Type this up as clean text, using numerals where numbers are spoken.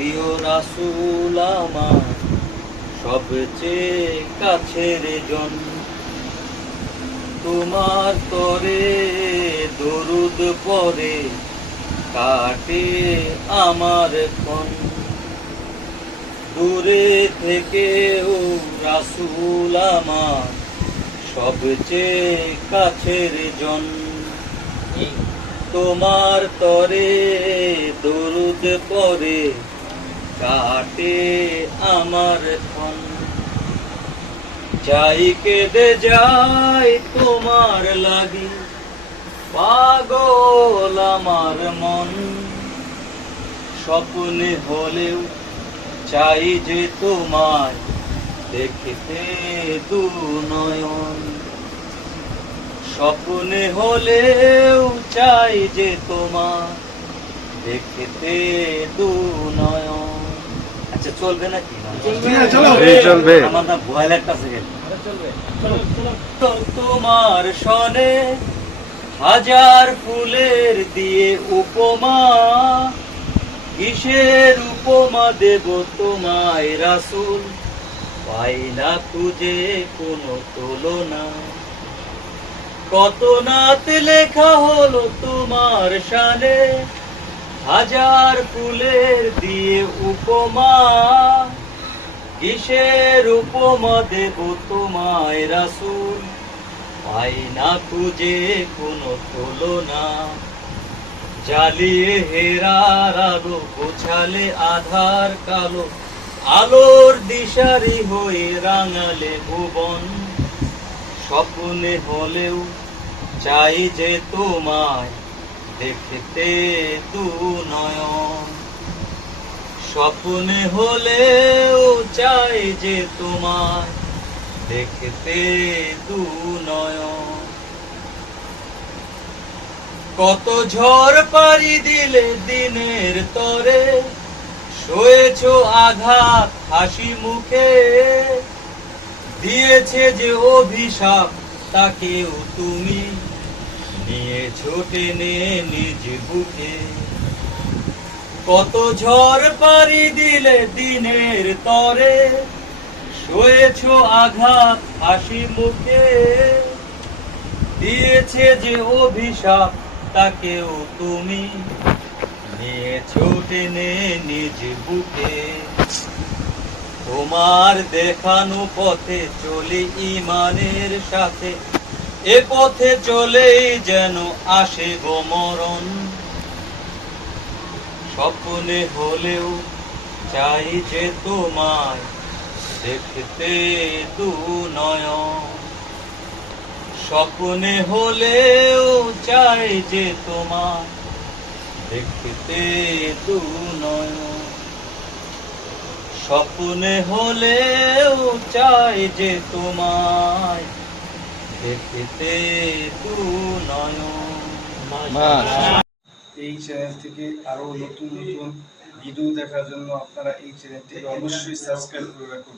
প্রিয় রাসূল আমার সবচেয়ে কাছের জন, তোমার তরে দরুদ পড়ে কাটে আমার ক্ষণ। দূরে থেকেও রাসূল আমার সবচেয়ে কাছের জন, তোমার তরে দরুদ পড়ে কাটে আমার ক্ষণ। যাই কেঁদে যাই তোমার লাগি, পাগল আমার মন। স্বপ্নে হলেও চাই যে তোমায় দেখতে দু নয়ন। স্বপ্নে হলেও চাই যে তোমায় দেখতে দু নয়ন। আচ্ছা চলবে নাকি? চলবে। আমার না ভয় লাগতেছে। তোমার সনে হাজার ফুলের দিয়ে উপমা, কিসের উপমা দেব তোমায় রাসূল, পাই না খুঁজে কোনো তুলনা। কত নাত লেখা হলো তোমার শানে, হাজার ফুলের দিয়ে উপমা, কিসের উপমা দেব তোমায় রাসূল, পাই না খুঁজে কোনো তুলনা। জ্বালিয়ে হেরার আলো, গোছালে আধার কালো, আলোর দিশারি হয়ে রাঙালে ভুবন। স্বপ্নে হলেও চাই যে তোমায় দেখতে দু নয়ন। স্বপ্নে হলেও চাই যে তোমায় দেখতে দু নয়ন। কত ঝড় পাড়ি দিলে দিনের তরে, সয়েছ আঘাত হাসি মুখে, দিয়েছে যে অভিশাপ তাকেও তুমি নিয়েছো টেনে নিজ বুকে। কত ঝড় পাড়ি দিলে দিনের তরে, সয়েছ আঘাত হাসি মুখে, দিয়েছে যে অভিশাপ তাকেও তুমি নিয়েছো টেনে নিজ বুকে। তোমার দেখানো পথে চলি ঈমানের সাথে, এ পথে চলেই যেন আসে গো মরণ। স্বপ্নে হলেও চাই যে তোমায় দেখতে দু নয়ন। স্বপ্নে হলেও চাই যে তোমায় দেখতে দু নয়ন। স্বপ্নে হলেও চাই যে তোমায় দেখতে দু নয়ন। এই চ্যানেল থেকে আরো নতুন নতুন ভিডিও দেখার জন্য আপনারা এই চ্যানেলটি অবশ্যই সাবস্ক্রাইব করে রাখুন।